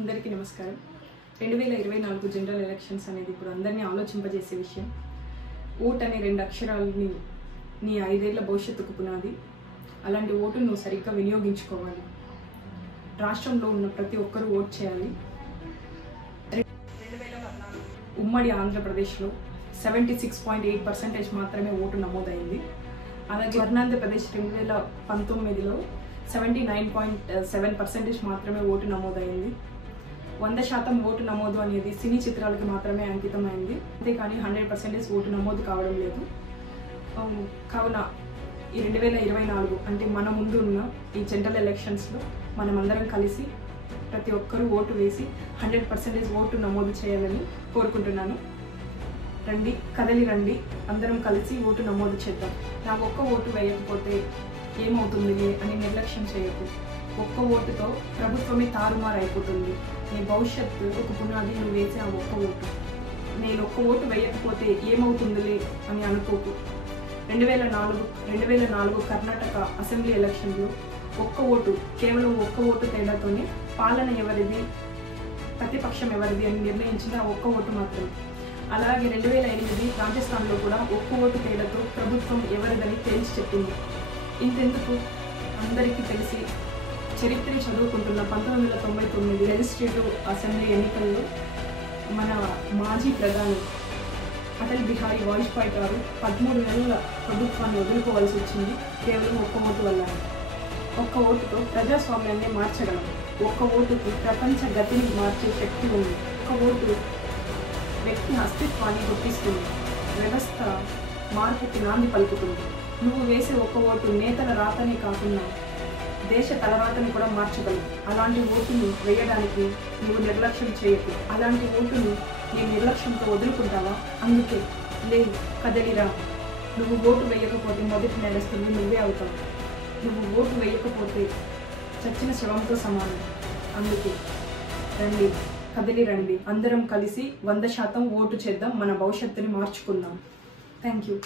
అందరికీ నమస్కారం. 2024 general elections అనేది ఇప్పుడు అందరినీ ఆలోచింపజేసే విషయం. ఓట్ అనే 2 అక్షరాలని నీ 5 ఏళ్ల భవిష్యత్తుకు పునాది. అలాంటి ఓటును నువ్వు సరిగ్గా వినియోగించుకోవాలి. రాష్ట్రంలో ఉన్న ప్రతి ఒక్కరూ ఓట్ చేయాలి. 2014 ఉమ్మడి ఆంధ్రప్రదేశ్లో 76.8% మాత్రమే ఓటు నమోదైంది. అలాగే ఆంధ్రప్రదేశ్ 2019లో 79.7% మాత్రమే ఓటు నమోదైంది. 100% ఓటు నమోదు అనేది సినీ చిత్రాలకి మాత్రమే అంకితమైంది. అంతేకాని 100% ఓటు నమోదు కావడం లేదు. కావున ఈ 2024 అంటే మన ముందు ఉన్న ఈ జనరల్ ఎలక్షన్స్లో మనమందరం కలిసి ప్రతి ఒక్కరూ ఓటు వేసి 100% ఓటు నమోదు చేయాలని కోరుకుంటున్నాను. రండి, కదలి రండి, అందరం కలిసి ఓటు నమోదు చేద్దాం. నాకు ఒక్క ఓటు వేయకపోతే ఏమవుతుంది అని నిర్లక్ష్యం చేయకు. ఒక్క ఓటుతో ప్రభుత్వమే తారుమారు అయిపోతుంది. నీ భవిష్యత్తు ఒక పునాది నువ్వు వేసే ఆ ఒక్క ఓటు. నేను ఒక్క ఓటు వేయకపోతే ఏమవుతుందిలే అని అనుకోకు. 2004 కర్ణాటక అసెంబ్లీ ఎలక్షన్లో కేవలం ఒక్క ఓటు తేడాతోనే పాలన ఎవరిది, ప్రతిపక్షం ఎవరిది అని నిర్ణయించిన ఆ ఒక్క ఓటు మాత్రమే. అలాగే 2008 రాజస్థాన్లో కూడా ఒక్క ఓటు తేడాతో ప్రభుత్వం ఎవరిదని తేల్చి చెప్పింది. ఇంతెందుకు, అందరికీ తెలిసి చరిత్రని చదువుకుంటున్న 1999 లెజిస్లేటివ్ అసెంబ్లీ ఎన్నికల్లో మన మాజీ ప్రధాని అటల్ బిహారీ వాజ్పేయి గారు 13 నెలల ప్రభుత్వాన్ని వదులుకోవాల్సి వచ్చింది కేవలం ఒక్క ఓటు వల్ల. ఒక్క ఓటుతో ప్రజాస్వామ్యాన్ని మార్చగలం. ఒక్క ఓటుకు ప్రపంచ గతిని మార్చే శక్తి ఉంది. ఒక్క ఓటు వ్యక్తి అస్తిత్వాన్ని గుర్తిస్తుంది. వ్యవస్థ మార్పుకి నాంది పలుకుతుంది. నువ్వు వేసే ఒక్క ఓటు నేతల రాతనే కాకుండా దేశ తలరాతని కూడా మార్చగలవు. అలాంటి ఓటును వేయడానికి నువ్వు నిర్లక్ష్యం చేయకు. అలాంటి ఓటును నీ నిర్లక్ష్యంతో వదులుకుంటావా? అందుకే లేదు, కదలిరా. నువ్వు ఓటు వేయకపోతే మొదటి నేరస్తులు నువ్వే అవుతావు. నువ్వు ఓటు వేయకపోతే చచ్చిన శవంతో సమానం. అందుకే రండి, కదలి రండి, అందరం కలిసి 100% ఓటు చేద్దాం. మన భవిష్యత్తుని మార్చుకుందాం. Thank you.